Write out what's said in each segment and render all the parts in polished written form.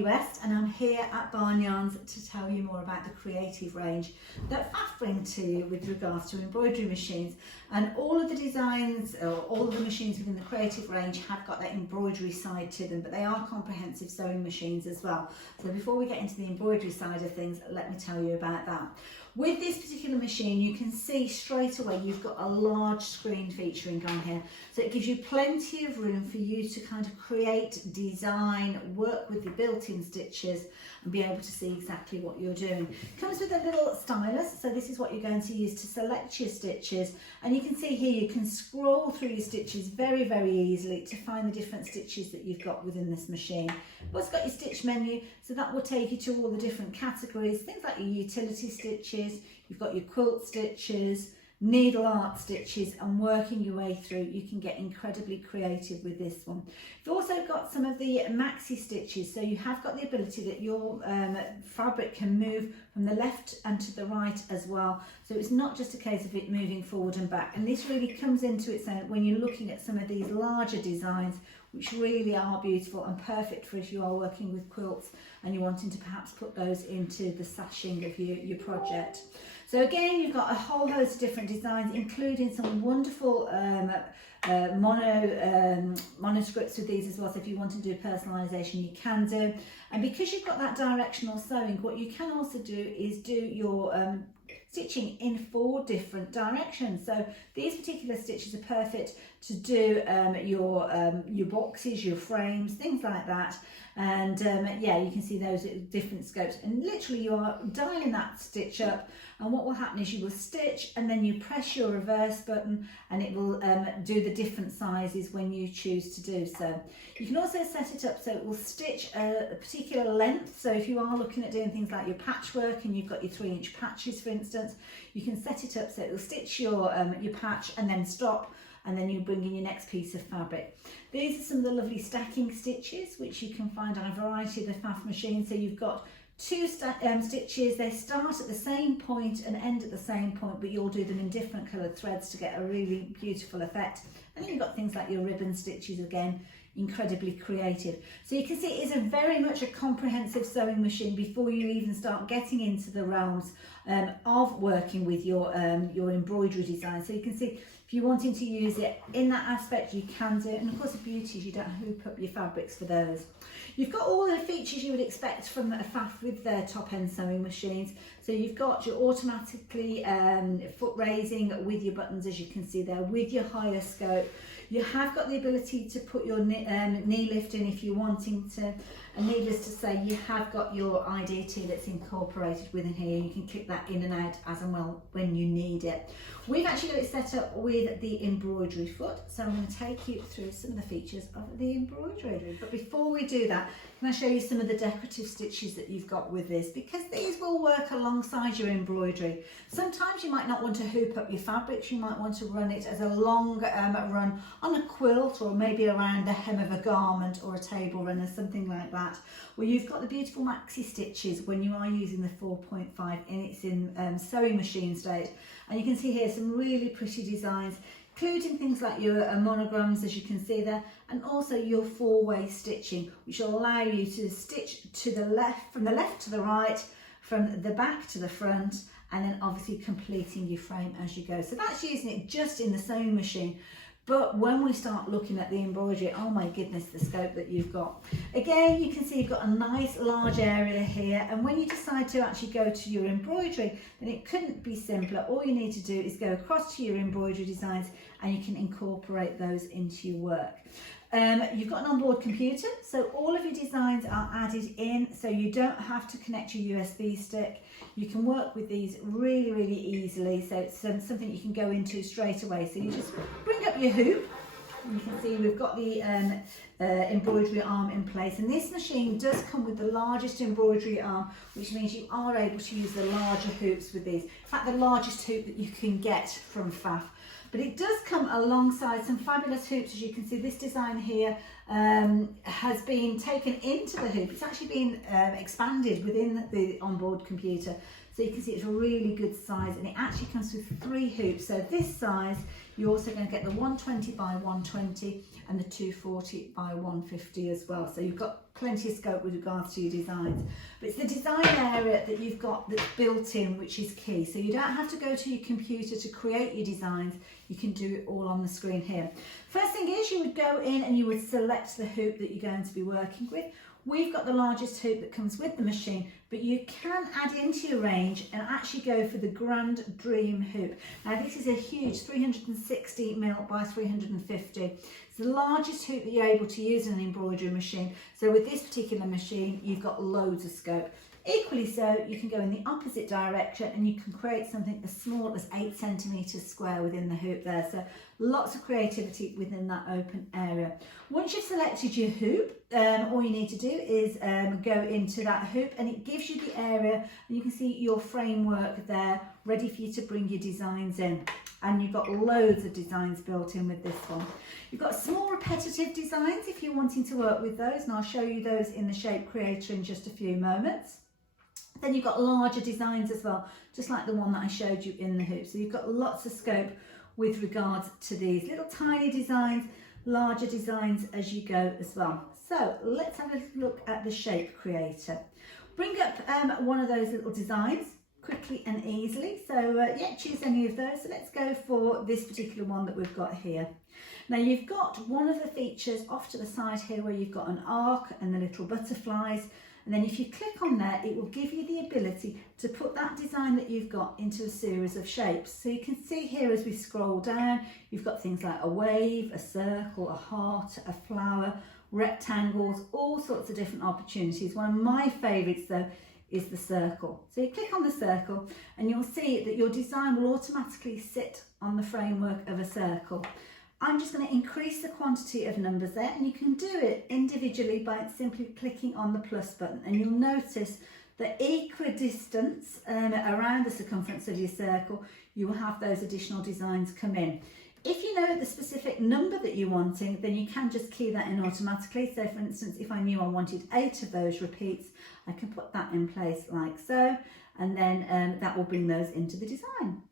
Hayley West, and I'm here at Barnyarns to tell you more about the creative range that Pfaff bring to you with regards to embroidery machines. And all of the designs, or all of the machines within the creative range have got that embroidery side to them, but they are comprehensive sewing machines as well. So before we get into the embroidery side of things, let me tell you about that. With this particular machine, you can see straight away you've got a large screen featuring on here. So it gives you plenty of room for you to kind of create, design, work with the built-in stitches and be able to see exactly what you're doing. It comes with a little stylus, so this is what you're going to use to select your stitches. And you can see here you can scroll through your stitches very, very easily to find the different stitches that you've got within this machine. But it's got your stitch menu, so that will take you to all the different categories, things like your utility stitches, you've got your quilt stitches, needle art stitches, and working your way through, you can get incredibly creative with this one. You've also got some of the Maxi Stitches, so you have got the ability that your fabric can move from the left and to the right as well. So it's not just a case of it moving forward and back, and this really comes into its own when you're looking at some of these larger designs, which really are beautiful and perfect for if you are working with quilts and you're wanting to perhaps put those into the sashing of your project. So again, you've got a whole host of different designs, including some wonderful monoscripts with these as well. So if you want to do personalisation, you can do. And because you've got that directional sewing, what you can also do is do your stitching in 4 different directions. So these particular stitches are perfect to do your boxes, your frames, things like that. And yeah, you can see those at different scopes, and literally you are dialing that stitch up, and what will happen is you will stitch and then you press your reverse button and it will do the different sizes when you choose to do so. You can also set it up so it will stitch a particular length. So if you are looking at doing things like your patchwork and you've got your 3-inch patches, for instance, you can set it up so it will stitch your patch and then stop, and then you bring in your next piece of fabric. These are some of the lovely stacking stitches which you can find on a variety of the Pfaff machines. So you've got 2 stitches, they start at the same point and end at the same point, but you'll do them in different coloured threads to get a really beautiful effect. And then you've got things like your ribbon stitches, again, incredibly creative. So you can see it is very much a comprehensive sewing machine before you even start getting into the realms of working with your embroidery design. So you can see if you're wanting to use it in that aspect, you can do it. And of course the beauty is you don't hoop up your fabrics for those. You've got all the features you would expect from a Pfaff with their top end sewing machines. So you've got your automatically foot raising with your buttons, as you can see there, with your higher scope. You have got the ability to put your knee lift in if you're wanting to, and needless to say, you have got your IDT that's incorporated within here. You can click that in and out as and well when you need it. We've actually got it set up with the Embroidery Foot, so I'm going to take you through some of the features of the embroidery. But before we do that, can I show you some of the decorative stitches that you've got with this, because these will work alongside your embroidery. Sometimes you might not want to hoop up your fabrics, you might want to run it as a long run on a quilt, or maybe around the hem of a garment or a table runner, something like that. Well, you've got the beautiful Maxi Stitches when you are using the 4.5 in its sewing machine state, and you can see here some really pretty designs, including things like your monograms, as you can see there, and also your 4-way stitching, which will allow you to stitch to the left, from the left to the right, from the back to the front, and then obviously completing your frame as you go. So that's using it just in the sewing machine. But when we start looking at the embroidery, oh my goodness, the scope that you've got. Again, you can see you've got a nice large area here, and when you decide to actually go to your embroidery, then it couldn't be simpler. All you need to do is go across to your embroidery designs and you can incorporate those into your work. You've got an onboard computer, so all of your designs are added in, so you don't have to connect your USB stick. You can work with these really, really easily, so it's something you can go into straight away. So you just bring up your hoop, and you can see we've got the embroidery arm in place, and this machine does come with the largest embroidery arm, which means you are able to use the larger hoops with these. In fact, the largest hoop that you can get from Pfaff. But it does come alongside some fabulous hoops. As you can see, this design here has been taken into the hoop. It's actually been expanded within the onboard computer. So So you can see it's a really good size, and it actually comes with 3 hoops. So this size, you're also going to get the 120 by 120 and the 240 by 150 as well. So you've got plenty of scope with regards to your designs. But it's the design area that you've got that's built in which is key. So you don't have to go to your computer to create your designs. You can do it all on the screen here. First thing is, you would go in and you would select the hoop that you're going to be working with. We've got the largest hoop that comes with the machine, but you can add into your range and actually go for the Grand Dream hoop. Now this is a huge 360mm by 350. It's the largest hoop that you're able to use in an embroidery machine. So with this particular machine, you've got loads of scope. Equally so, you can go in the opposite direction and you can create something as small as 8 centimetres square within the hoop there. So lots of creativity within that open area. Once you've selected your hoop, all you need to do is go into that hoop, and it gives you the area, and you can see your framework there ready for you to bring your designs in. And you've got loads of designs built in with this one. You've got small repetitive designs if you're wanting to work with those, and I'll show you those in the Shape Creator in just a few moments. Then you've got larger designs as well, just like the one that I showed you in the hoop. So you've got lots of scope with regards to these little tiny designs, larger designs as you go as well. So let's have a look at the Shape Creator. Bring up one of those little designs quickly and easily. So yeah, choose any of those. So let's go for this particular one that we've got here. Now you've got one of the features off to the side here where you've got an arc and the little butterflies. And then if you click on there, it will give you the ability to put that design that you've got into a series of shapes. So you can see here as we scroll down, you've got things like a wave, a circle, a heart, a flower, rectangles, all sorts of different opportunities. One of my favourites though is the circle. So you click on the circle and you'll see that your design will automatically sit on the framework of a circle. I'm just going to increase the quantity of numbers there, and you can do it individually by simply clicking on the plus button, and you'll notice the equidistance around the circumference of your circle, you will have those additional designs come in. If you know the specific number that you're wanting, then you can just key that in automatically. So for instance, if I knew I wanted 8 of those repeats, I can put that in place like so, and then that will bring those into the design.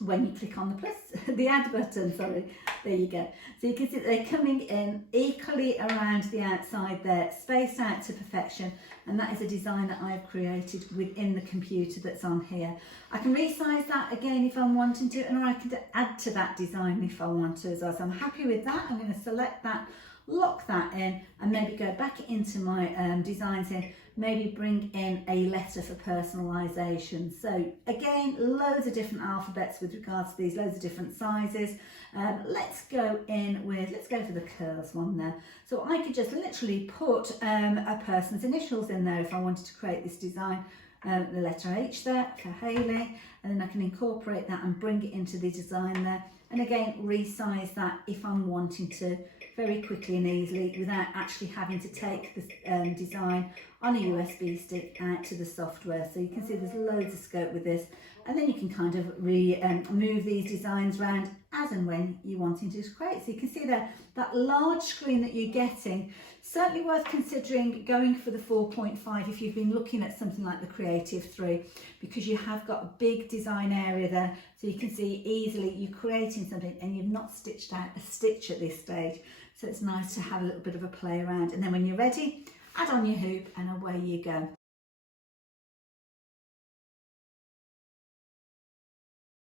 When you click on the plus, the add button, sorry, there you go. So you can see they're coming in equally around the outside there, spaced out to perfection, and that is a design that I've created within the computer that's on here. I can resize that again if I'm wanting to, or I can add to that design if I want to as well. So I'm happy with that. I'm going to select that, lock that in, and maybe go back into my designs here. Maybe bring in a letter for personalisation. So again, loads of different alphabets with regards to these, loads of different sizes. Let's go for the curls one there. So I could just literally put a person's initials in there if I wanted to create this design. The letter H there for Hayley, and then I can incorporate that and bring it into the design there. And again, resize that if I'm wanting to, very quickly and easily without actually having to take the design on a USB stick out to the software. So you can see there's loads of scope with this, and then you can kind of move these designs around as and when you're wanting to create. So you can see there, that large screen that you're getting, certainly worth considering going for the 4.5 if you've been looking at something like the Creative 3, because you have got a big design area there. So you can see easily you're creating something and you've not stitched out a stitch at this stage. So it's nice to have a little bit of a play around, and then when you're ready, add on your hoop and away you go.